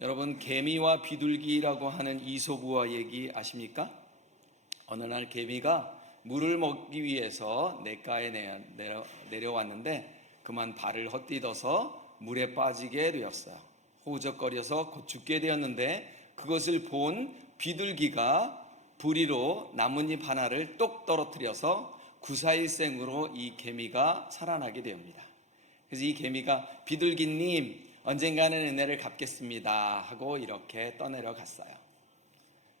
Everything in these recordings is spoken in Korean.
여러분, 개미와 비둘기라고 하는 이솝우화 얘기 아십니까? 어느 날 개미가 물을 먹기 위해서 냇가에 내려왔는데 그만 발을 헛디뎌서 물에 빠지게 되었어요. 호우적거려서 곧 죽게 되었는데 그것을 본 비둘기가 부리로 나뭇잎 하나를 똑 떨어뜨려서 구사일생으로 이 개미가 살아나게 됩니다. 그래서 이 개미가 비둘기님 언젠가는 은혜를 갚겠습니다 하고 이렇게 떠내려갔어요.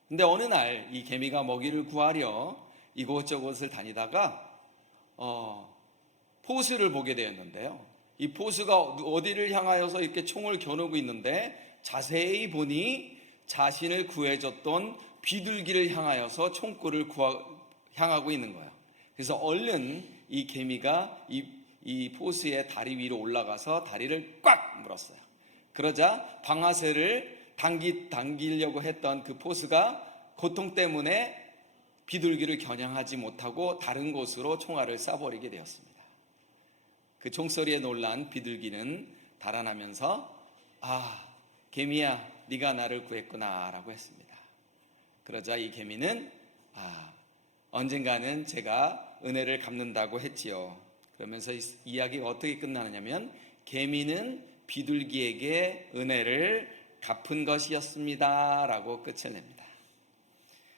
근데 어느 날 이 개미가 먹이를 구하려 이곳저곳을 다니다가 포수를 보게 되었는데요. 이 포수가 어디를 향하여서 이렇게 총을 겨누고 있는데 자세히 보니 자신을 구해줬던 비둘기를 향하여서 총구를 향하고 있는 거예요. 그래서 얼른 이 개미가 이 포수의 다리 위로 올라가서 다리를 꽉 물었어요. 그러자 방아쇠를 당기려고 했던 그 포수가 고통 때문에 비둘기를 겨냥하지 못하고 다른 곳으로 총알을 쏴버리게 되었습니다. 그 총소리에 놀란 비둘기는 달아나면서 개미야, 네가 나를 구했구나 라고 했습니다. 그러자 이 개미는 언젠가는 제가 은혜를 갚는다고 했지요. 그러면서 이야기가 어떻게 끝나느냐면 개미는 비둘기에게 은혜를 갚은 것이었습니다 라고 끝을 냅니다.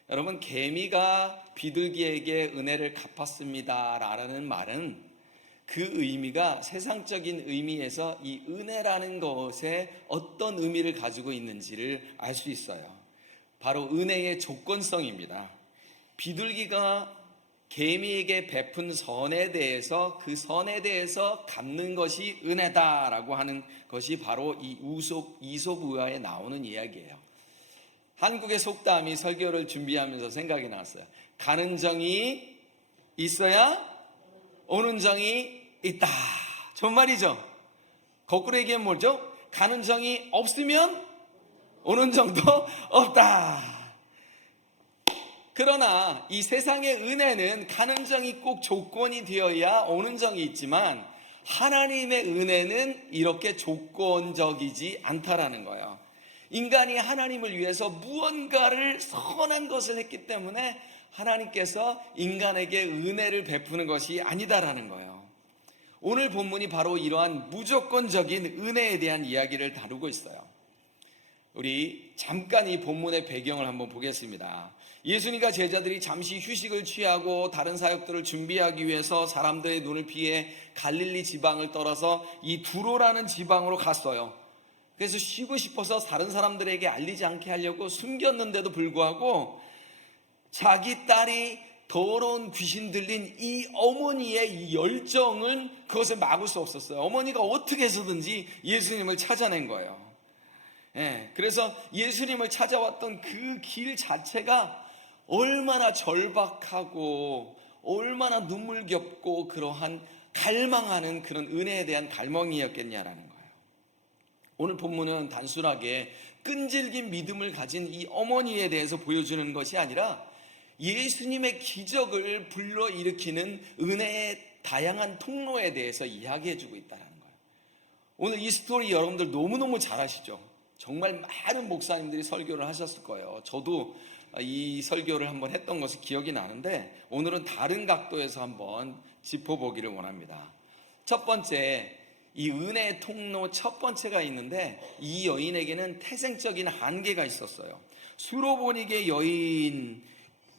여러분, 개미가 비둘기에게 은혜를 갚았습니다 라는 말은 그 의미가 세상적인 의미에서 이 은혜라는 것에 어떤 의미를 가지고 있는지를 알 수 있어요. 바로 은혜의 조건성입니다. 비둘기가 개미에게 베푼 선에 대해서 그 선에 대해서 갚는 것이 은혜다라고 하는 것이 바로 이 이솝우화에 나오는 이야기예요. 한국의 속담이 설교를 준비하면서 생각이 났어요. 가는 정이 있어야 오는 정이 있다. 정말이죠. 거꾸로 얘기하면 뭐죠? 가는 정이 없으면 오는 정도 없다. 그러나 이 세상의 은혜는 가는 정이 꼭 조건이 되어야 오는 정이 있지만 하나님의 은혜는 이렇게 조건적이지 않다라는 거예요. 인간이 하나님을 위해서 무언가를 선한 것을 했기 때문에 하나님께서 인간에게 은혜를 베푸는 것이 아니다라는 거예요. 오늘 본문이 바로 이러한 무조건적인 은혜에 대한 이야기를 다루고 있어요. 우리 잠깐 이 본문의 배경을 한번 보겠습니다. 예수님과 제자들이 잠시 휴식을 취하고 다른 사역들을 준비하기 위해서 사람들의 눈을 피해 갈릴리 지방을 떠나서 이 두로라는 지방으로 갔어요. 그래서 쉬고 싶어서 다른 사람들에게 알리지 않게 하려고 숨겼는데도 불구하고 자기 딸이 더러운 귀신 들린 이 어머니의 이 열정은 그것을 막을 수 없었어요. 어머니가 어떻게 해서든지 예수님을 찾아낸 거예요. 그래서 예수님을 찾아왔던 그 길 자체가 얼마나 절박하고 얼마나 눈물겹고 그러한 갈망하는 그런 은혜에 대한 갈망이었겠냐라는 거예요. 오늘 본문은 단순하게 끈질긴 믿음을 가진 이 어머니에 대해서 보여주는 것이 아니라 예수님의 기적을 불러일으키는 은혜의 다양한 통로에 대해서 이야기해주고 있다는 거예요. 오늘 이 스토리 여러분들 너무너무 잘 아시죠? 정말 많은 목사님들이 설교를 하셨을 거예요. 저도 이 설교를 한번 했던 것이 기억이 나는데 오늘은 다른 각도에서 한번 짚어보기를 원합니다. 첫 번째, 이 은혜의 통로 첫 번째가 있는데 이 여인에게는 태생적인 한계가 있었어요. 수로보니게 여인,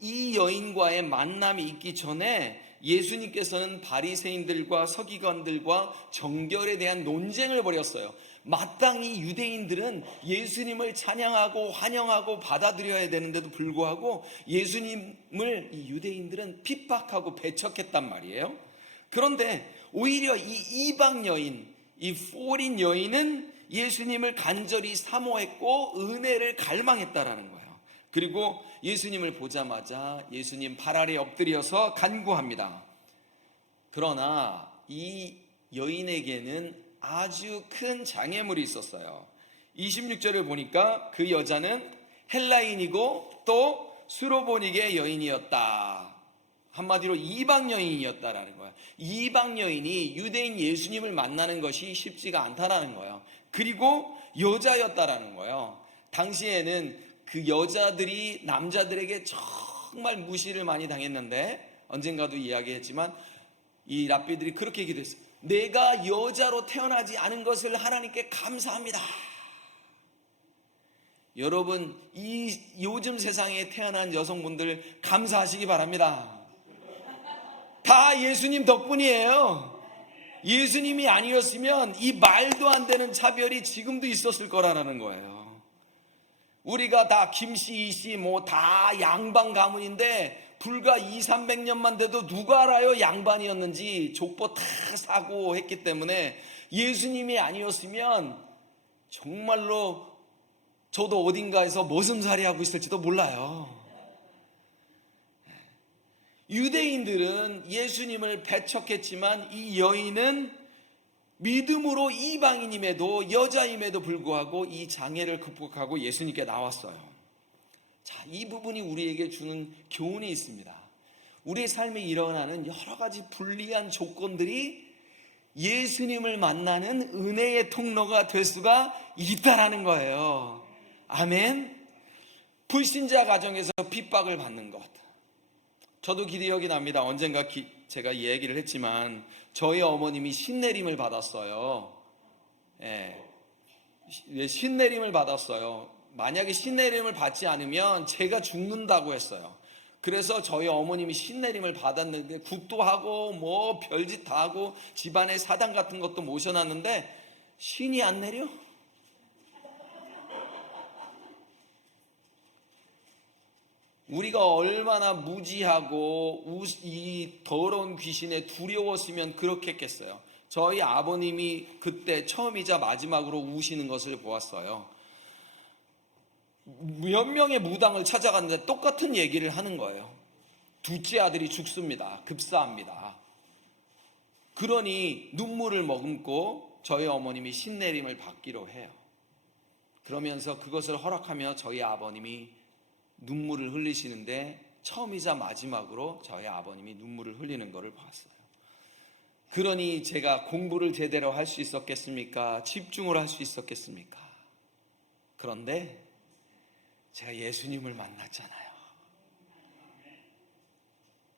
이 여인과의 만남이 있기 전에 예수님께서는 바리새인들과 서기관들과 정결에 대한 논쟁을 벌였어요. 마땅히 유대인들은 예수님을 찬양하고 환영하고 받아들여야 되는데도 불구하고 예수님을 이 유대인들은 핍박하고 배척했단 말이에요. 그런데 오히려 이 이방 여인, 이 포린 여인은 예수님을 간절히 사모했고 은혜를 갈망했다라는 거예요. 그리고 예수님을 보자마자 예수님 발 아래 엎드려서 간구합니다. 그러나 이 여인에게는 아주 큰 장애물이 있었어요. 26절을 보니까 그 여자는 헬라인이고 또 수로보니게 여인이었다. 한마디로 이방 여인이었다라는 거예요. 이방 여인이 유대인 예수님을 만나는 것이 쉽지가 않다라는 거예요. 그리고 여자였다라는 거예요. 당시에는 그 여자들이 남자들에게 정말 무시를 많이 당했는데, 언젠가도 이야기했지만 이 랍비들이 그렇게 기도했어요. 내가 여자로 태어나지 않은 것을 하나님께 감사합니다. 여러분, 이 요즘 세상에 태어난 여성분들 감사하시기 바랍니다. 다 예수님 덕분이에요. 예수님이 아니었으면 이 말도 안 되는 차별이 지금도 있었을 거라는 거예요. 우리가 다 김씨, 이씨 뭐 다 양반 가문인데 불과 200~300년만 돼도 누가 알아요 양반이었는지. 족보 다 사고 했기 때문에 예수님이 아니었으면 정말로 저도 어딘가에서 머슴살이 하고 있을지도 몰라요. 유대인들은 예수님을 배척했지만 이 여인은 믿음으로 이방인임에도 여자임에도 불구하고 이 장애를 극복하고 예수님께 나왔어요. 자, 이 부분이 우리에게 주는 교훈이 있습니다. 우리의 삶에 일어나는 여러 가지 불리한 조건들이 예수님을 만나는 은혜의 통로가 될 수가 있다라는 거예요. 아멘. 불신자 가정에서 핍박을 받는 것, 저도 기억이 납니다. 언젠가 제가 이 얘기를 했지만 저희 어머님이 신내림을 받았어요. 신내림을 받았어요. 만약에 신내림을 받지 않으면 제가 죽는다고 했어요. 그래서 저희 어머님이 신내림을 받았는데 굿도 하고 뭐 별짓 다 하고 집안에 사당 같은 것도 모셔놨는데 신이 안 내려? 우리가 얼마나 무지하고 이 더러운 귀신에 두려웠으면 그렇게 했겠어요. 저희 아버님이 그때 처음이자 마지막으로 우시는 것을 보았어요. 몇 명의 무당을 찾아갔는데 똑같은 얘기를 하는 거예요. 둘째 아들이 죽습니다. 급사합니다. 그러니 눈물을 머금고 저희 어머님이 신내림을 받기로 해요. 그러면서 그것을 허락하며 저희 아버님이 눈물을 흘리시는데 처음이자 마지막으로 저희 아버님이 눈물을 흘리는 것을 봤어요. 그러니 제가 공부를 제대로 할 수 있었겠습니까? 집중을 할 수 있었겠습니까? 그런데 제가 예수님을 만났잖아요.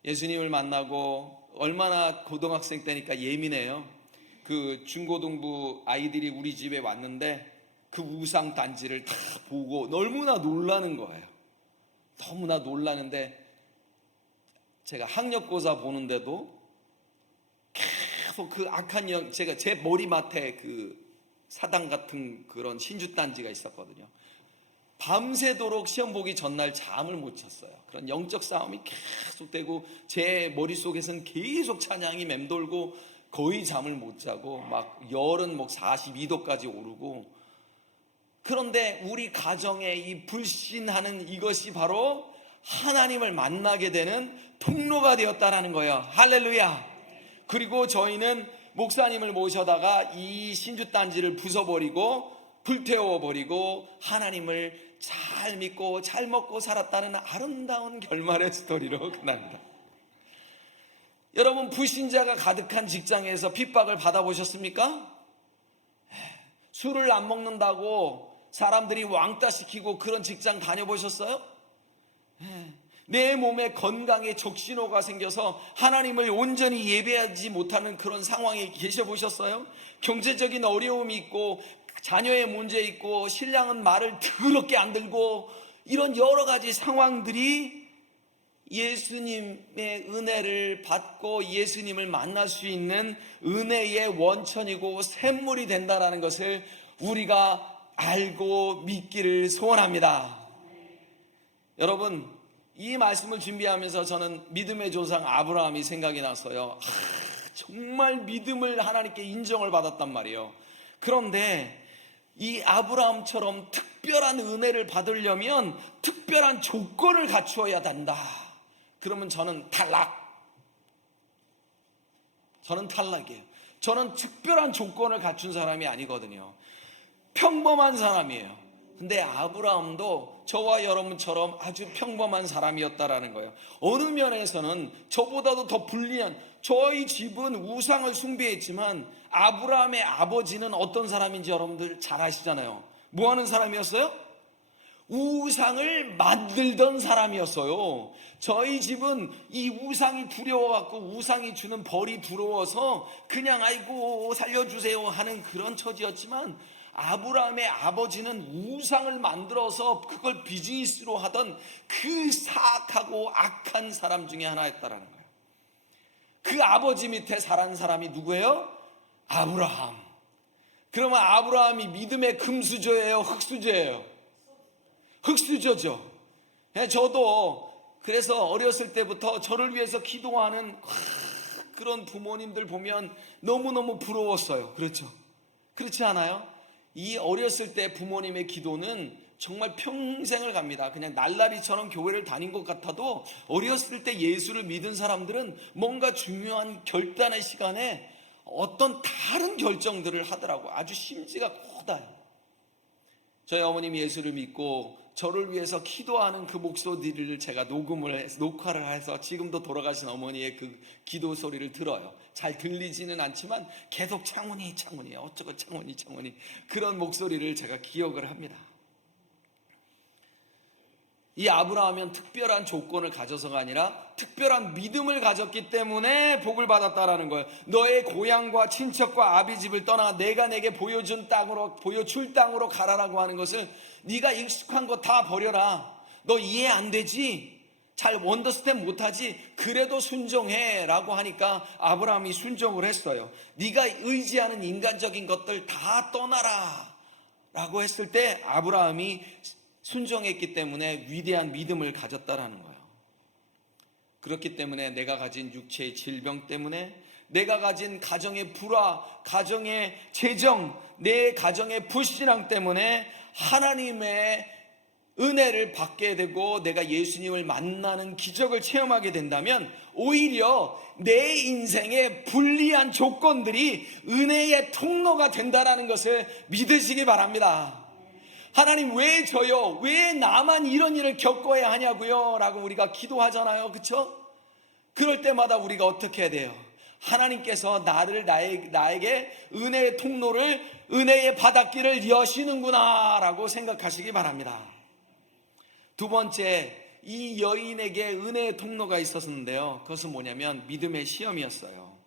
예수님을 만나고 얼마나 고등학생 때니까 예민해요. 그 중고등부 아이들이 우리 집에 왔는데 그 우상 단지를 다 보고 너무나 놀라는 거예요. 너무나 놀라는데 제가 학력고사 보는데도 계속 그 악한 제가 제 머리맡에 그 사당 같은 그런 신주단지가 있었거든요. 밤새도록 시험 보기 전날 잠을 못 잤어요. 그런 영적 싸움이 계속되고 제 머릿속에서는 계속 찬양이 맴돌고 거의 잠을 못 자고 막 열은 막 42도까지 오르고. 그런데 우리 가정에 이 불신하는 이것이 바로 하나님을 만나게 되는 통로가 되었다라는 거예요. 할렐루야. 그리고 저희는 목사님을 모셔다가 이 신주단지를 부숴버리고 불태워버리고 하나님을 잘 믿고 잘 먹고 살았다는 아름다운 결말의 스토리로 끝납니다. 여러분, 불신자가 가득한 직장에서 핍박을 받아보셨습니까? 술을 안 먹는다고 사람들이 왕따 시키고 그런 직장 다녀보셨어요? 내 몸에 건강에 적신호가 생겨서 하나님을 온전히 예배하지 못하는 그런 상황에 계셔보셨어요? 경제적인 어려움이 있고 자녀의 문제 있고 신랑은 말을 더럽게 안 들고 이런 여러 가지 상황들이 예수님의 은혜를 받고 예수님을 만날 수 있는 은혜의 원천이고 샘물이 된다는 것을 우리가 알고 믿기를 소원합니다. 여러분, 이 말씀을 준비하면서 저는 믿음의 조상 아브라함이 생각이 났어요. 정말 믿음을 하나님께 인정을 받았단 말이에요. 그런데 이 아브라함처럼 특별한 은혜를 받으려면 특별한 조건을 갖추어야 된다. 그러면 저는 탈락이에요. 저는 특별한 조건을 갖춘 사람이 아니거든요. 평범한 사람이에요. 근데 아브라함도 저와 여러분처럼 아주 평범한 사람이었다라는 거예요. 어느 면에서는 저보다도 더 불리한, 저희 집은 우상을 숭배했지만 아브라함의 아버지는 어떤 사람인지 여러분들 잘 아시잖아요. 뭐 하는 사람이었어요? 우상을 만들던 사람이었어요. 저희 집은 이 우상이 두려워갖고 우상이 주는 벌이 두려워서 그냥 아이고 살려주세요 하는 그런 처지였지만, 아브라함의 아버지는 우상을 만들어서 그걸 비즈니스로 하던 그 사악하고 악한 사람 중에 하나였다라는 거예요. 그 아버지 밑에 자란 사람이 누구예요? 아브라함. 그러면 아브라함이 믿음의 금수저예요, 흙수저예요? 흙수저죠. 저도 그래서 어렸을 때부터 저를 위해서 기도하는 그런 부모님들 보면 너무너무 부러웠어요. 그렇죠? 그렇지 않아요? 이 어렸을 때 부모님의 기도는 정말 평생을 갑니다. 그냥 날라리처럼 교회를 다닌 것 같아도 어렸을 때 예수를 믿은 사람들은 뭔가 중요한 결단의 시간에 어떤 다른 결정들을 하더라고요. 아주 심지가 커다요. 저희 어머님이 예수를 믿고 저를 위해서 기도하는 그 목소리를 제가 녹화를 해서 지금도 돌아가신 어머니의 그 기도 소리를 들어요. 잘 들리지는 않지만 계속 창훈이 어쩌고 창훈이 그런 목소리를 제가 기억을 합니다. 이 아브라함은 특별한 조건을 가져서가 아니라 특별한 믿음을 가졌기 때문에 복을 받았다라는 거예요. 너의 고향과 친척과 아비집을 떠나 내가 내게 보여줄 땅으로 가라라고 하는 것을, 네가 익숙한 거 다 버려라. 너 이해 안 되지? 잘 언더스탠드 못하지? 그래도 순종해 라고 하니까 아브라함이 순종을 했어요. 네가 의지하는 인간적인 것들 다 떠나라 라고 했을 때 아브라함이 순종했기 때문에 위대한 믿음을 가졌다라는 거예요. 그렇기 때문에 내가 가진 육체의 질병 때문에, 내가 가진 가정의 불화, 가정의 재정, 내 가정의 불신앙 때문에 하나님의 은혜를 받게 되고 내가 예수님을 만나는 기적을 체험하게 된다면 오히려 내 인생의 불리한 조건들이 은혜의 통로가 된다는 것을 믿으시기 바랍니다. 하나님 왜 저요? 왜 나만 이런 일을 겪어야 하냐고요? 라고 우리가 기도하잖아요. 그렇죠? 그럴 때마다 우리가 어떻게 해야 돼요? 하나님께서 나에게 은혜의 통로를, 은혜의 바닷길을 여시는구나 라고 생각하시기 바랍니다. 두 번째, 이 여인에게 은혜의 통로가 있었는데요, 그것은 뭐냐면 믿음의 시험이었어요.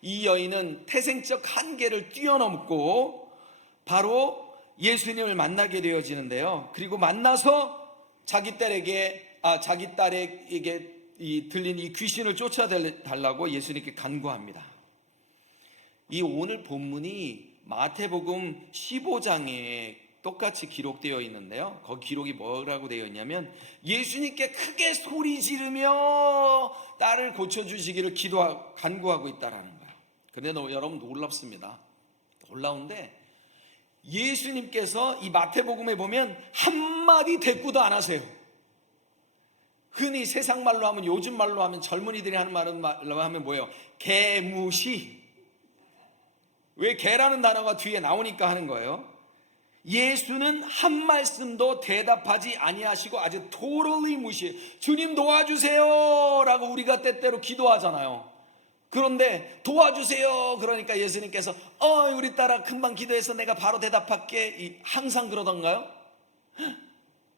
이 여인은 태생적 한계를 뛰어넘고 바로 예수님을 만나게 되어지는데요. 그리고 만나서 자기 딸에게 들린 이 귀신을 쫓아달라고 예수님께 간구합니다. 이 오늘 본문이 마태복음 15장에 똑같이 기록되어 있는데요, 거기 기록이 뭐라고 되어 있냐면 예수님께 크게 소리 지르며 딸을 고쳐주시기를 간구하고 있다라는 거예요. 그런데 여러분 놀랍습니다. 놀라운데 예수님께서 이 마태복음에 보면 한마디 대꾸도 안 하세요. 흔히 세상 말로 하면, 요즘 말로 하면, 젊은이들이 하는 말로 하면 뭐예요? 개무시. 왜 개라는 단어가 뒤에 나오니까 하는 거예요. 예수는 한 말씀도 대답하지 아니하시고 아주 totally 무시. 주님 도와주세요 라고 우리가 때때로 기도하잖아요. 그런데 도와주세요 그러니까 예수님께서 우리 딸아 금방 기도해서 내가 바로 대답할게, 항상 그러던가요?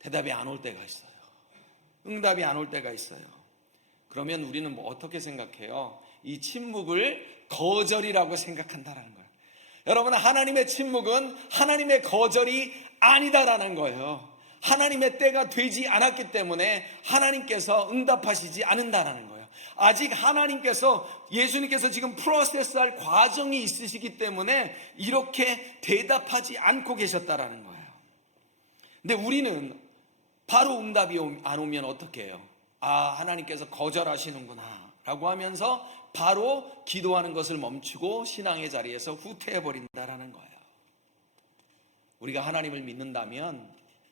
대답이 안 올 때가 있어요. 응답이 안 올 때가 있어요. 그러면 우리는 어떻게 생각해요? 이 침묵을 거절이라고 생각한다는 거예요. 여러분, 하나님의 침묵은 하나님의 거절이 아니다라는 거예요. 하나님의 때가 되지 않았기 때문에 하나님께서 응답하시지 않는다라는 거예요. 아직 예수님께서 지금 프로세스할 과정이 있으시기 때문에 이렇게 대답하지 않고 계셨다라는 거예요. 근데 우리는 바로 응답이 안 오면 어떻게 해요? 하나님께서 거절하시는구나 라고 하면서 바로 기도하는 것을 멈추고 신앙의 자리에서 후퇴해버린다라는 거예요. 우리가 하나님을 믿는다면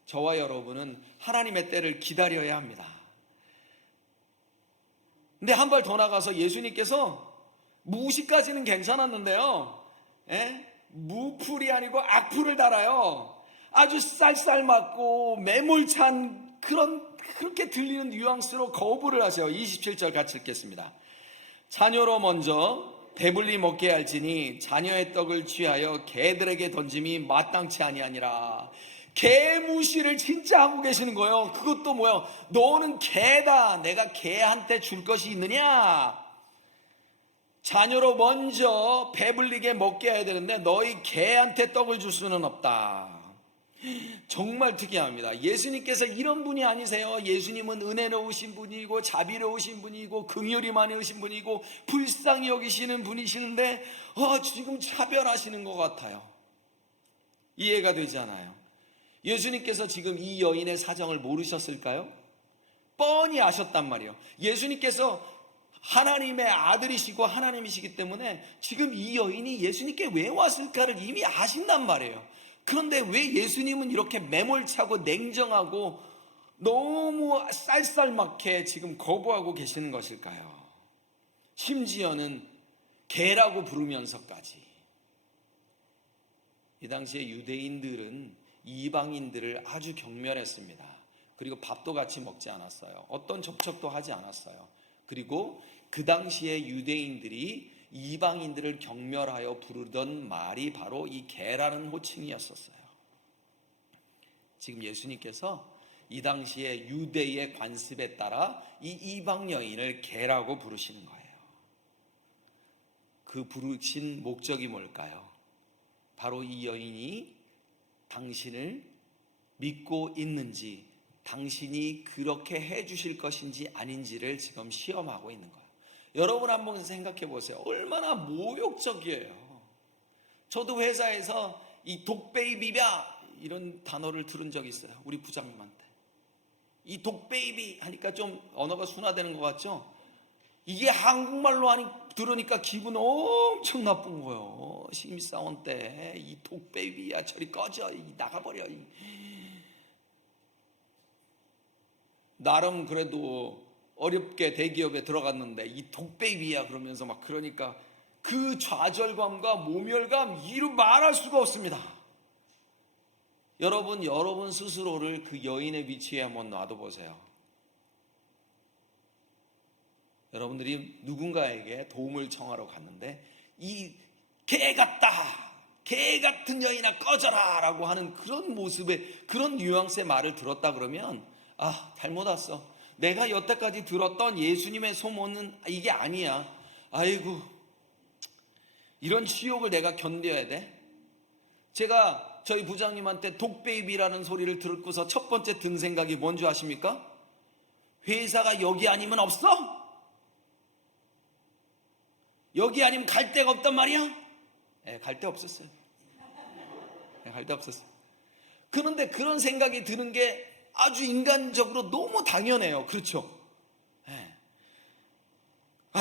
저와 여러분은 하나님의 때를 기다려야 합니다. 근데 한 발 더 나가서 예수님께서 무시까지는 괜찮았는데요, 무풀이 아니고 악풀을 달아요. 아주 쌀쌀맞고 매몰찬 그렇게 들리는 뉘앙스로 거부를 하세요. 27절 같이 읽겠습니다. 자녀로 먼저 배불리 먹게 할지니 자녀의 떡을 취하여 개들에게 던짐이 마땅치 아니하니라. 개 무시를 진짜 하고 계시는 거예요. 그것도 뭐야? 너는 개다. 내가 개한테 줄 것이 있느냐? 자녀로 먼저 배불리게 먹게 해야 되는데 너희 개한테 떡을 줄 수는 없다. 정말 특이합니다. 예수님께서 이런 분이 아니세요. 예수님은 은혜로우신 분이고 자비로우신 분이고 긍휼이 많으신 분이고 불쌍히 여기시는 분이시는데 지금 차별하시는 것 같아요. 이해가 되지 않아요. 예수님께서 지금 이 여인의 사정을 모르셨을까요? 뻔히 아셨단 말이에요. 예수님께서 하나님의 아들이시고 하나님이시기 때문에 지금 이 여인이 예수님께 왜 왔을까를 이미 아신단 말이에요. 그런데 왜 예수님은 이렇게 매몰차고 냉정하고 너무 쌀쌀맞게 지금 거부하고 계시는 것일까요? 심지어는 개라고 부르면서까지. 이 당시에 유대인들은 이방인들을 아주 경멸했습니다. 그리고 밥도 같이 먹지 않았어요. 어떤 접촉도 하지 않았어요. 그리고 그 당시에 유대인들이 이방인들을 경멸하여 부르던 말이 바로 이 개라는 호칭이었었어요. 지금 예수님께서 이 당시에 유대의 관습에 따라 이 이방 여인을 개라고 부르시는 거예요. 그 부르신 목적이 뭘까요? 바로 이 여인이 당신을 믿고 있는지, 당신이 그렇게 해주실 것인지 아닌지를 지금 시험하고 있는 거예요. 여러분 한번 생각해 보세요. 얼마나 모욕적이에요. 저도 회사에서 이 독베이비야 이런 단어를 들은 적이 있어요. 우리 부장님한테. 이 독베이비 하니까 좀 언어가 순화되는 것 같죠? 이게 한국말로 들으니까 기분 엄청 나쁜 거예요. 신입사원 때 이 독베이비야 저리 꺼져, 나가버려. 나름 그래도 어렵게 대기업에 들어갔는데 이 독베이비야 그러면서 막 그러니까 그 좌절감과 모멸감 이루 말할 수가 없습니다. 여러분 스스로를 그 여인의 위치에 한번 놔둬보세요. 여러분들이 누군가에게 도움을 청하러 갔는데 이 개 같다, 개 같은 여인아 꺼져라 라고 하는 그런 모습의 그런 뉘앙스의 말을 들었다 그러면 잘못 왔어. 내가 여태까지 들었던 예수님의 소문은 이게 아니야. 아이고, 이런 치욕을 내가 견뎌야 돼? 제가 저희 부장님한테 독베이비라는 소리를 듣고서 첫 번째 든 생각이 뭔지 아십니까? 회사가 여기 아니면 없어? 여기 아니면 갈 데가 없단 말이야? 갈 데 없었어요. 갈 데 없었어요. 그런데 그런 생각이 드는 게 아주 인간적으로 너무 당연해요. 그렇죠?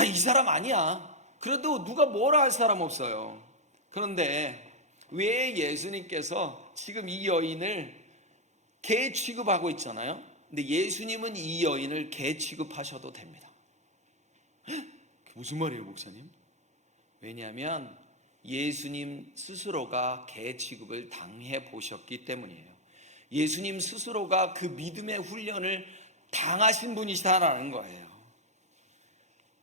이 사람 아니야. 그래도 누가 뭐라 할 사람 없어요. 그런데 왜 예수님께서 지금 이 여인을 개 취급하고 있잖아요. 근데 예수님은 이 여인을 개 취급하셔도 됩니다. 무슨 말이에요, 목사님? 왜냐하면 예수님 스스로가 개 취급을 당해 보셨기 때문이에요. 예수님 스스로가 그 믿음의 훈련을 당하신 분이시다라는 거예요.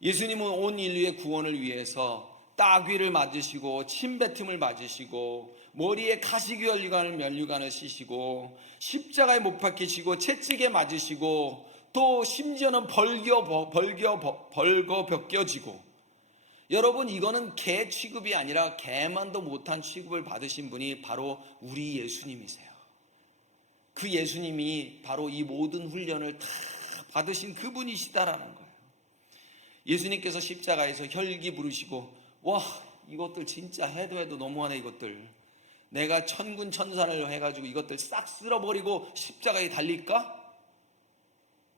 예수님은 온 인류의 구원을 위해서 따귀를 맞으시고 침뱉음을 맞으시고 머리에 가시관을 면류관을 씌시고 십자가에 못 박히시고 채찍에 맞으시고 또 심지어는 벌거 벗겨지고, 여러분 이거는 개 취급이 아니라 개만도 못한 취급을 받으신 분이 바로 우리 예수님이세요. 그 예수님이 바로 이 모든 훈련을 다 받으신 그분이시다라는 거예요. 예수님께서 십자가에서 혈기 부르시고 이것들 진짜 해도 너무하네. 이것들 내가 천군 천사를 해가지고 이것들 싹 쓸어버리고 십자가에 달릴까?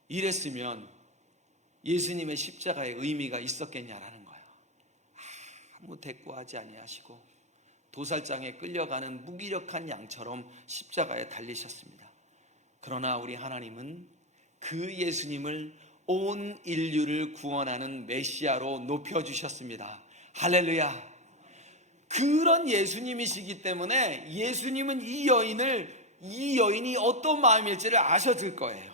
이랬으면 예수님의 십자가의 의미가 있었겠냐라는 거예요. 아무 대꾸하지 아니하시고 도살장에 끌려가는 무기력한 양처럼 십자가에 달리셨습니다. 그러나 우리 하나님은 그 예수님을 온 인류를 구원하는 메시아로 높여주셨습니다. 할렐루야. 그런 예수님이시기 때문에 예수님은 이 여인이 어떤 마음일지를 아셨을 거예요.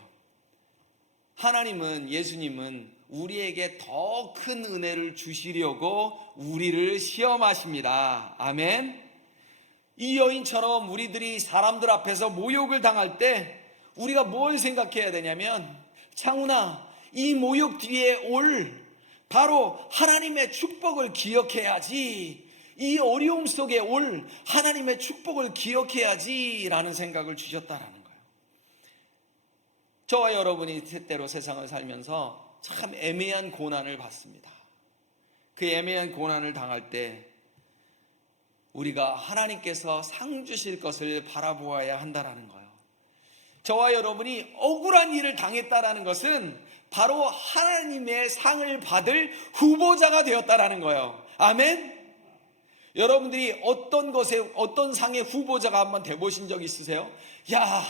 하나님은, 예수님은 우리에게 더 큰 은혜를 주시려고 우리를 시험하십니다. 아멘. 이 여인처럼 우리들이 사람들 앞에서 모욕을 당할 때 우리가 뭘 생각해야 되냐면, 창훈아, 이 모욕 뒤에 올 바로 하나님의 축복을 기억해야지, 이 어려움 속에 올 하나님의 축복을 기억해야지 라는 생각을 주셨다라는 거예요. 저와 여러분이 때때로 세상을 살면서 참 애매한 고난을 받습니다. 그 애매한 고난을 당할 때 우리가 하나님께서 상 주실 것을 바라보아야 한다라는 거예요. 저와 여러분이 억울한 일을 당했다라는 것은 바로 하나님의 상을 받을 후보자가 되었다라는 거예요. 아멘. 여러분들이 어떤 상의 후보자가 한번 돼보신 적 있으세요? 야,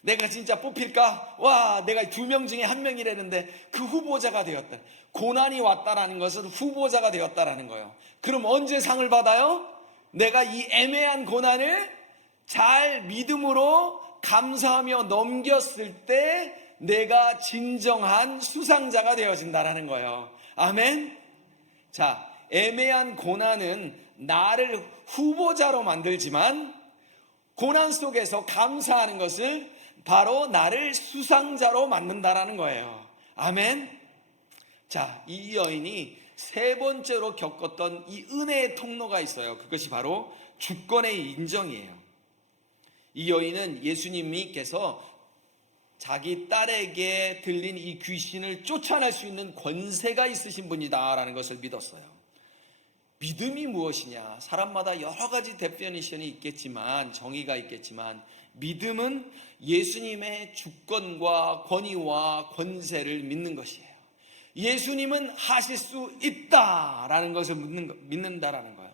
내가 진짜 뽑힐까? 와, 내가 2명 중에 1명이라는데 그 후보자가 되었다. 고난이 왔다라는 것은 후보자가 되었다라는 거예요. 그럼 언제 상을 받아요? 내가 이 애매한 고난을 잘 믿음으로 감사하며 넘겼을 때 내가 진정한 수상자가 되어진다라는 거예요. 아멘. 자, 애매한 고난은 나를 후보자로 만들지만 고난 속에서 감사하는 것을 바로 나를 수상자로 만든다라는 거예요. 아멘. 자, 이 여인이 세 번째로 겪었던 이 은혜의 통로가 있어요. 그것이 바로 주권의 인정이에요. 이 여인은 예수님께서 자기 딸에게 들린 이 귀신을 쫓아낼 수 있는 권세가 있으신 분이다라는 것을 믿었어요. 믿음이 무엇이냐? 사람마다 여러 가지 데피니션이 있겠지만, 정의가 있겠지만, 믿음은 예수님의 주권과 권위와 권세를 믿는 것이에요. 예수님은 하실 수 있다라는 것을 믿는다라는 거예요.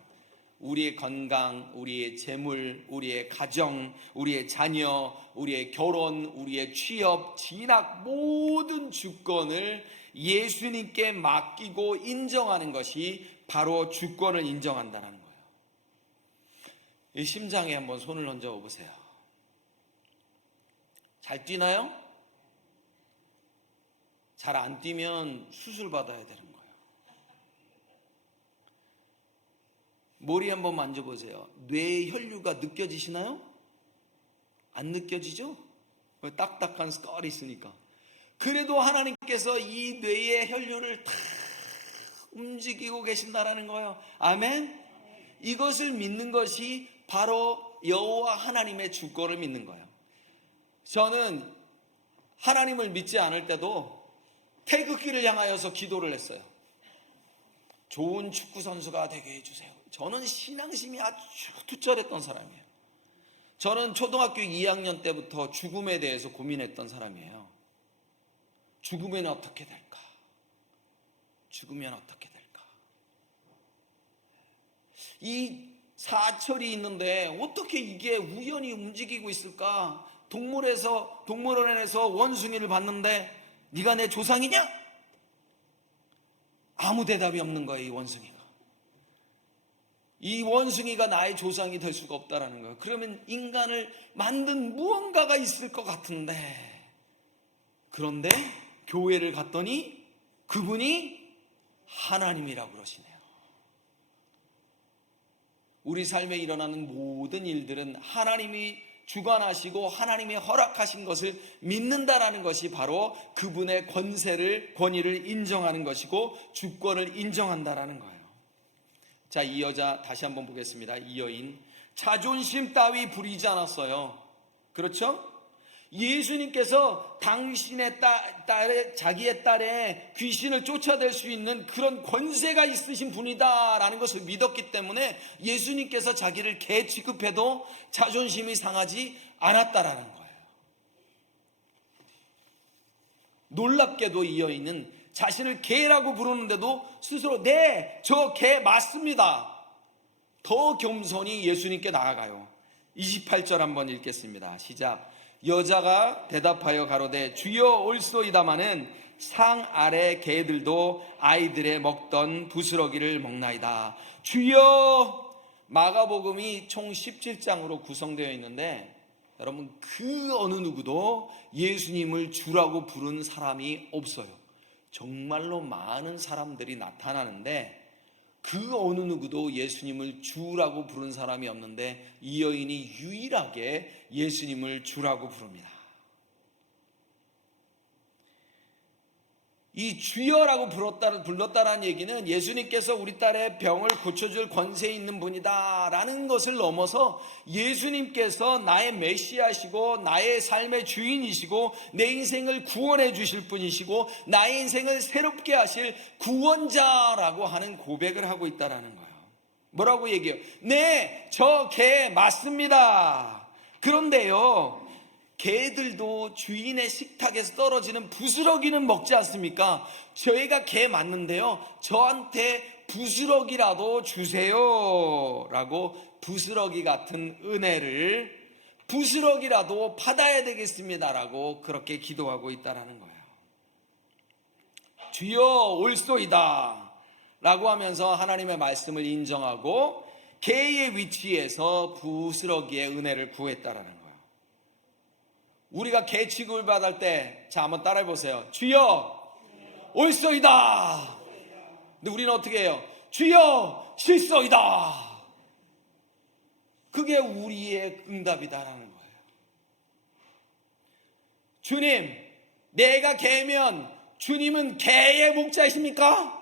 우리의 건강, 우리의 재물, 우리의 가정, 우리의 자녀, 우리의 결혼, 우리의 취업, 진학 모든 주권을 예수님께 맡기고 인정하는 것이 바로 주권을 인정한다는 거예요. 이 심장에 한번 손을 얹어 보세요. 잘 뛰나요? 잘 안 뛰면 수술 받아야 되는 거예요. 머리 한번 만져보세요. 뇌의 혈류가 느껴지시나요? 안 느껴지죠? 딱딱한 스컬이 있으니까. 그래도 하나님께서 이 뇌의 혈류를 다 움직이고 계신다라는 거예요. 아멘. 이것을 믿는 것이 바로 여호와 하나님의 주권을 믿는 거예요. 저는 하나님을 믿지 않을 때도 태극기를 향하여서 기도를 했어요. 좋은 축구 선수가 되게 해주세요. 저는 신앙심이 아주 투철했던 사람이에요. 저는 초등학교 2학년 때부터 죽음에 대해서 고민했던 사람이에요. 죽으면 어떻게 될까? 죽으면 어떻게 될까? 이 사철이 있는데 어떻게 이게 우연히 움직이고 있을까? 동물원에서 원숭이를 봤는데 네가 내 조상이냐? 아무 대답이 없는 거예요. 이 원숭이가. 이 원숭이가 나의 조상이 될 수가 없다라는 거예요. 그러면 인간을 만든 무언가가 있을 것 같은데, 그런데 교회를 갔더니 그분이 하나님이라고 그러시네요. 우리 삶에 일어나는 모든 일들은 하나님이 주관하시고 하나님이 허락하신 것을 믿는다라는 것이 바로 그분의 권위를 인정하는 것이고 주권을 인정한다라는 거예요. 자, 이 여자 다시 한번 보겠습니다. 이 여인 자존심 따위 부리지 않았어요. 그렇죠? 예수님께서 당신의 자기의 딸의 귀신을 쫓아낼 수 있는 그런 권세가 있으신 분이다라는 것을 믿었기 때문에 예수님께서 자기를 개 취급해도 자존심이 상하지 않았다라는 거예요. 놀랍게도 이 여인은 자신을 개라고 부르는데도 스스로 네, 저 개 맞습니다. 더 겸손히 예수님께 나아가요. 28절 한번 읽겠습니다. 시작. 여자가 대답하여 가로되 주여 올소이다마는 상 아래 개들도 아이들의 먹던 부스러기를 먹나이다. 주여. 마가복음이 총 17장으로 구성되어 있는데 여러분, 그 어느 누구도 예수님을 주라고 부른 사람이 없어요. 정말로 많은 사람들이 나타나는데 그 어느 누구도 예수님을 주라고 부른 사람이 없는데 이 여인이 유일하게 예수님을 주라고 부릅니다. 이 주여라고 불렀다라는 얘기는 예수님께서 우리 딸의 병을 고쳐줄 권세 있는 분이다 라는 것을 넘어서 예수님께서 나의 메시아시고 나의 삶의 주인이시고 내 인생을 구원해 주실 분이시고 나의 인생을 새롭게 하실 구원자라고 하는 고백을 하고 있다라는 거예요. 뭐라고 얘기해요? 네, 저 개 맞습니다. 그런데요, 개들도 주인의 식탁에서 떨어지는 부스러기는 먹지 않습니까? 저희가 개 맞는데요, 저한테 부스러기라도 주세요 라고 부스러기 같은 은혜를 부스러기라도 받아야 되겠습니다 라고 그렇게 기도하고 있다는 거예요. 주여 올소이다 라고 하면서 하나님의 말씀을 인정하고 개의 위치에서 부스러기의 은혜를 구했다라는 거예요. 우리가 개 취급을 받을 때, 자, 한번 따라해 보세요. 주여 올소이다. 근데 우리는 어떻게 해요? 주여 실소이다. 그게 우리의 응답이다라는 거예요. 주님, 내가 개면 주님은 개의 목자이십니까?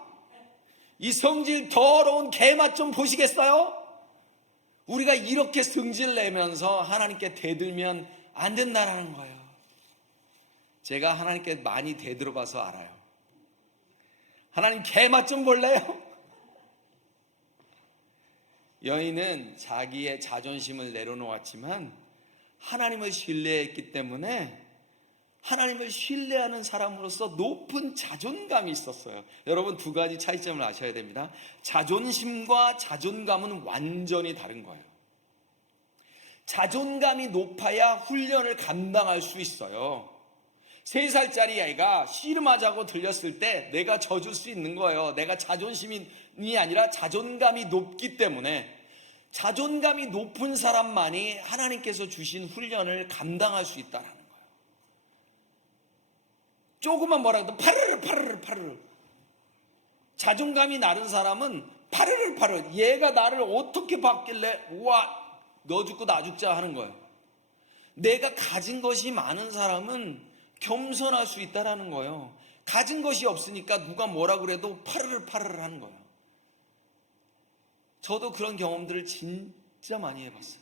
이 성질 더러운 개 맛 좀 보시겠어요? 우리가 이렇게 성질 내면서 하나님께 대들면 안 된다라는 거예요. 제가 하나님께 많이 대들어봐서 알아요. 하나님 개 맛 좀 볼래요? 여인은 자기의 자존심을 내려놓았지만 하나님을 신뢰했기 때문에 하나님을 신뢰하는 사람으로서 높은 자존감이 있었어요. 여러분, 두 가지 차이점을 아셔야 됩니다. 자존심과 자존감은 완전히 다른 거예요. 자존감이 높아야 훈련을 감당할 수 있어요. 3살짜리 아이가 씨름하자고 들렸을 때 내가 져줄 수 있는 거예요. 내가 자존심이 아니라 자존감이 높기 때문에, 자존감이 높은 사람만이 하나님께서 주신 훈련을 감당할 수 있다는 거예요. 조금만 뭐라 해도 파르르 자존감이 낮은 사람은 파르르 얘가 나를 어떻게 받길래 우와 너 죽고 나 죽자 하는 거예요. 내가 가진 것이 많은 사람은 겸손할 수 있다라는 거예요. 가진 것이 없으니까 누가 뭐라 그래도 파르르 하는 거예요. 저도 그런 경험들을 진짜 많이 해봤어요.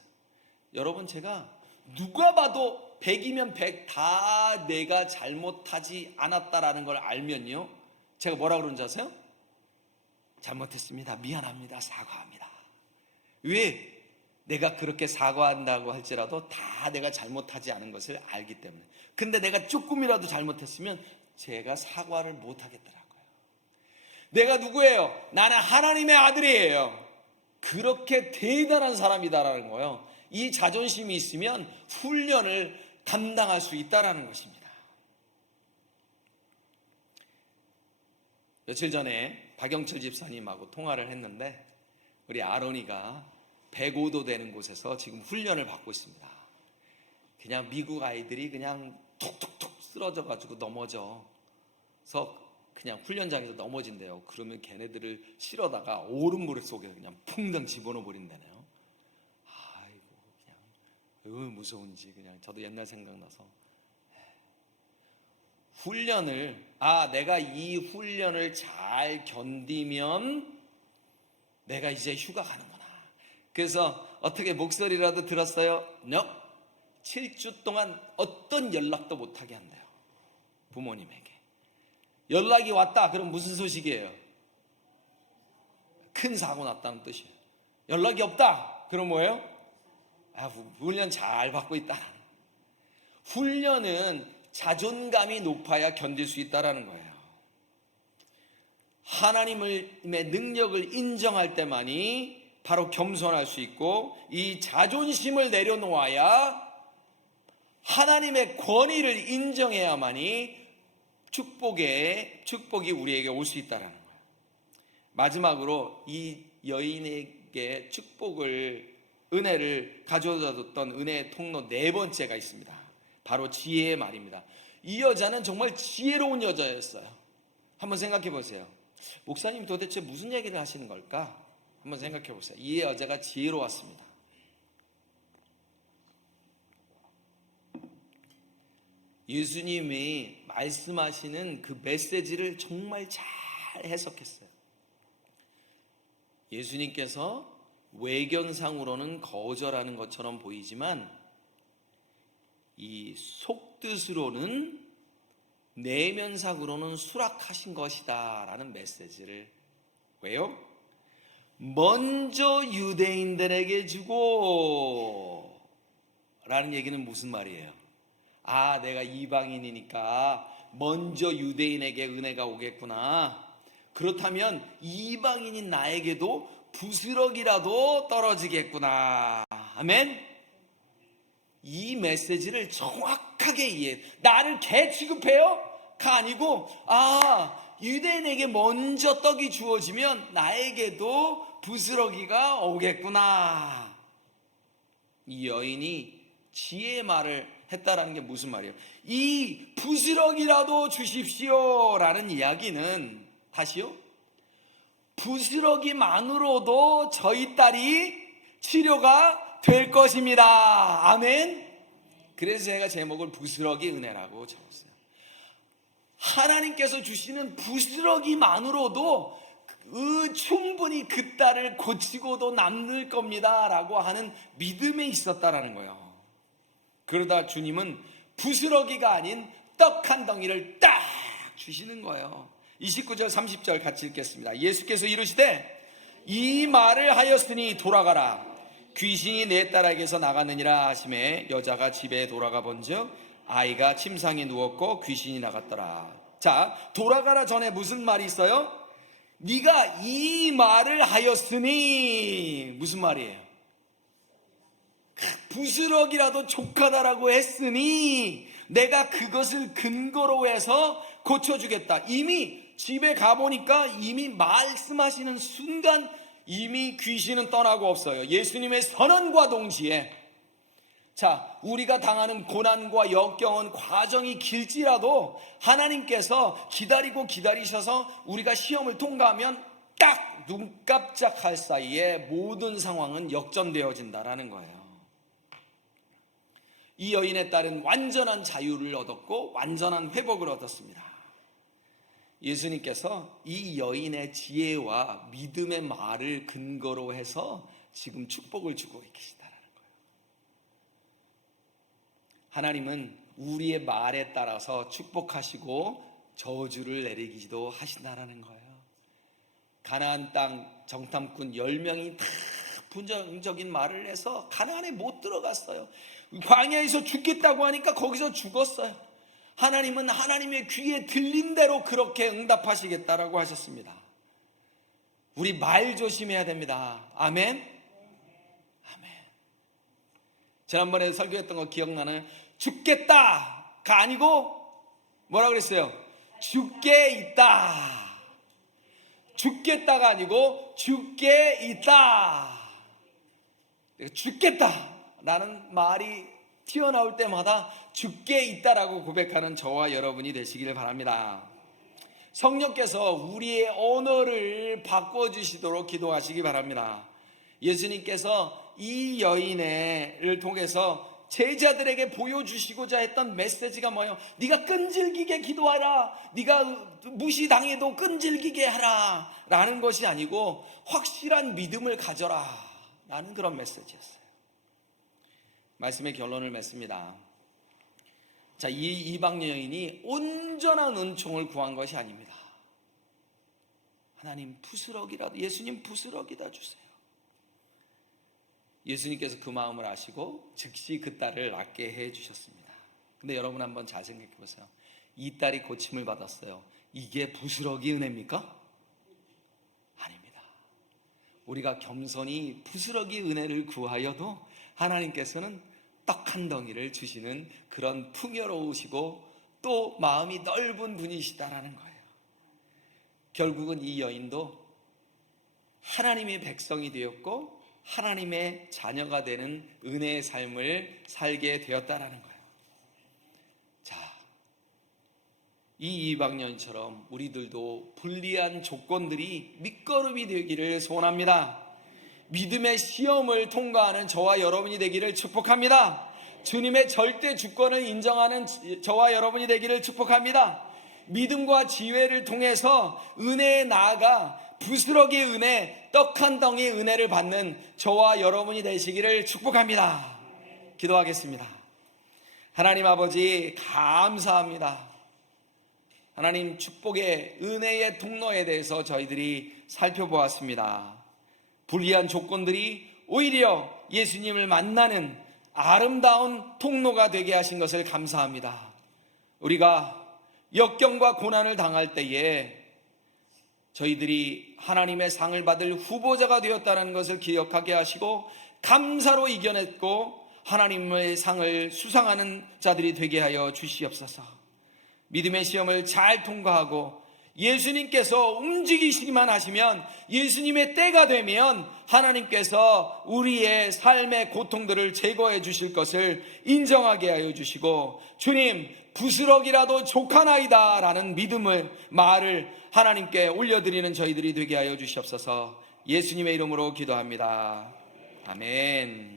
여러분, 제가 누가 봐도 100이면 100 다 내가 잘못하지 않았다라는 걸 알면요, 제가 뭐라 그러는지 아세요? 잘못했습니다, 미안합니다, 사과합니다. 왜? 내가 그렇게 사과한다고 할지라도 다 내가 잘못하지 않은 것을 알기 때문에. 근데 내가 조금이라도 잘못했으면 제가 사과를 못 하겠더라고요. 내가 누구예요? 나는 하나님의 아들이에요. 그렇게 대단한 사람이다라는 거예요. 이 자존심이 있으면 훈련을 감당할 수 있다라는 것입니다. 며칠 전에 박영철 집사님하고 통화를 했는데 우리 아론이가 105도 되는 곳에서 지금 훈련을 받고 있습니다. 그냥 미국 아이들이 그냥 톡톡톡 쓰러져가지고 넘어져서 그냥 훈련장에서 넘어진대요. 그러면 걔네들을 실어다가 오름모래 속에 그냥 퐁당 집어넣어 버린다네요. 아이고, 그냥 무서운지 그냥 저도 옛날 생각나서 훈련을, 내가 이 훈련을 잘 견디면 내가 이제 휴가 가는구나. 그래서 어떻게 목소리라도 들었어요? No. 7주 동안 어떤 연락도 못하게 한대요. 부모님에게. 연락이 왔다 그럼 무슨 소식이에요? 큰 사고 났다는 뜻이에요. 연락이 없다 그럼 뭐예요? 훈련 잘 받고 있다. 훈련은 자존감이 높아야 견딜 수 있다는 거예요. 하나님의 능력을 인정할 때만이 바로 겸손할 수 있고, 이 자존심을 내려놓아야 하나님의 권위를 인정해야만이 축복이 우리에게 올 수 있다는 거예요. 마지막으로 이 여인에게 축복을 은혜를 가져다 줬던 은혜의 통로 네 번째가 있습니다. 바로 지혜의 말입니다. 이 여자는 정말 지혜로운 여자였어요. 한번 생각해 보세요. 목사님 도대체 무슨 얘기를 하시는 걸까? 한번 생각해 보세요. 이 여자가 지혜로웠습니다. 예수님이 말씀하시는 그 메시지를 정말 잘 해석했어요. 예수님께서 외견상으로는 거절하는 것처럼 보이지만 이 속뜻으로는 내면상으로는 수락하신 것이다 라는 메시지를, 왜요? 먼저 유대인들에게 주고 라는 얘기는 무슨 말이에요? 아, 내가 이방인이니까 먼저 유대인에게 은혜가 오겠구나. 그렇다면 이방인인 나에게도 부스럭이라도 떨어지겠구나. 아멘? 이 메시지를 정확하게 이해해. 나를 개 취급해요? 가 아니고, 아, 유대인에게 먼저 떡이 주어지면 나에게도 부스러기가 오겠구나. 이 여인이 지혜의 말을 했다라는 게 무슨 말이에요? 이 부스러기라도 주십시오 라는 이야기는, 다시요, 부스러기만으로도 저희 딸이 치료가 될 것입니다. 아멘. 그래서 제가 제목을 부스러기 은혜라고 적었어요. 하나님께서 주시는 부스러기만으로도 충분히 그 딸을 고치고도 남을 겁니다 라고 하는 믿음에 있었다라는 거예요. 그러다 주님은 부스러기가 아닌 떡 한 덩이를 딱 주시는 거예요. 29절 30절 같이 읽겠습니다. 예수께서 이르시되 이 말을 하였으니 돌아가라. 귀신이 내 딸에게서 나갔느니라 하시매 여자가 집에 돌아가 본즉 아이가 침상에 누웠고 귀신이 나갔더라. 자, 돌아가라 전에 무슨 말이 있어요? 네가 이 말을 하였으니, 무슨 말이에요? 부스럭이라도 족하다라고 했으니 내가 그것을 근거로 해서 고쳐주겠다. 이미 집에 가보니까 이미 말씀하시는 순간 이미 귀신은 떠나고 없어요. 예수님의 선언과 동시에, 자, 우리가 당하는 고난과 역경은 과정이 길지라도 하나님께서 기다리고 기다리셔서 우리가 시험을 통과하면 딱 눈 깜짝할 사이에 모든 상황은 역전되어진다라는 거예요. 이 여인의 딸은 완전한 자유를 얻었고 완전한 회복을 얻었습니다. 예수님께서 이 여인의 지혜와 믿음의 말을 근거로 해서 지금 축복을 주고 계시다라는 거예요. 하나님은 우리의 말에 따라서 축복하시고 저주를 내리기도 하신다라는 거예요. 가나안 땅 정탐꾼 10명이 다 부정적인 말을 해서 가나안에 못 들어갔어요. 광야에서 죽겠다고 하니까 거기서 죽었어요. 하나님은 하나님의 귀에 들린 대로 그렇게 응답하시겠다라고 하셨습니다. 우리 말 조심해야 됩니다. 아멘? 아멘. 지난번에 설교했던 거 기억나나요? 죽겠다가 아니고 뭐라 그랬어요? 죽게 있다. 죽겠다가 아니고 죽게 있다. 죽겠다라는 말이 튀어나올 때마다 죽게 있다라고 고백하는 저와 여러분이 되시기를 바랍니다. 성령께서 우리의 언어를 바꿔주시도록 기도하시기 바랍니다. 예수님께서 이 여인을 통해서 제자들에게 보여주시고자 했던 메시지가 뭐예요? 네가 끈질기게 기도하라, 네가 무시당해도 끈질기게 하라 라는 것이 아니고 확실한 믿음을 가져라 라는 그런 메시지였어요. 말씀의 결론을 맺습니다. 자, 이 이방 여인이 온전한 은총을 구한 것이 아닙니다. 하나님 부스럭이라도, 예수님 부스럭이다 주세요. 예수님께서 그 마음을 아시고 즉시 그 딸을 낫게 해 주셨습니다. 근데 여러분 한번 잘 생각해 보세요. 이 딸이 고침을 받았어요. 이게 부스러기 은혜입니까? 아닙니다. 우리가 겸손히 부스러기 은혜를 구하여도 하나님께서는 떡 한 덩이를 주시는 그런 풍요로우시고 또 마음이 넓은 분이시다라는 거예요. 결국은 이 여인도 하나님의 백성이 되었고 하나님의 자녀가 되는 은혜의 삶을 살게 되었다라는 거예요. 자, 이 이방년처럼 우리들도 불리한 조건들이 밑거름이 되기를 소원합니다. 믿음의 시험을 통과하는 저와 여러분이 되기를 축복합니다. 주님의 절대 주권을 인정하는 저와 여러분이 되기를 축복합니다. 믿음과 지혜를 통해서 은혜에 나아가 부스러기 은혜, 떡 한 덩이 은혜를 받는 저와 여러분이 되시기를 축복합니다. 기도하겠습니다. 하나님 아버지, 감사합니다. 하나님, 축복의 은혜의 통로에 대해서 저희들이 살펴보았습니다. 불리한 조건들이 오히려 예수님을 만나는 아름다운 통로가 되게 하신 것을 감사합니다. 우리가 역경과 고난을 당할 때에 저희들이 하나님의 상을 받을 후보자가 되었다는 것을 기억하게 하시고 감사로 이겨냈고 하나님의 상을 수상하는 자들이 되게 하여 주시옵소서. 믿음의 시험을 잘 통과하고 예수님께서 움직이시기만 하시면, 예수님의 때가 되면 하나님께서 우리의 삶의 고통들을 제거해 주실 것을 인정하게 하여 주시고, 주님, 부스럭이라도 족하나이다 라는 말을 하나님께 올려드리는 저희들이 되게 하여 주시옵소서. 예수님의 이름으로 기도합니다. 아멘.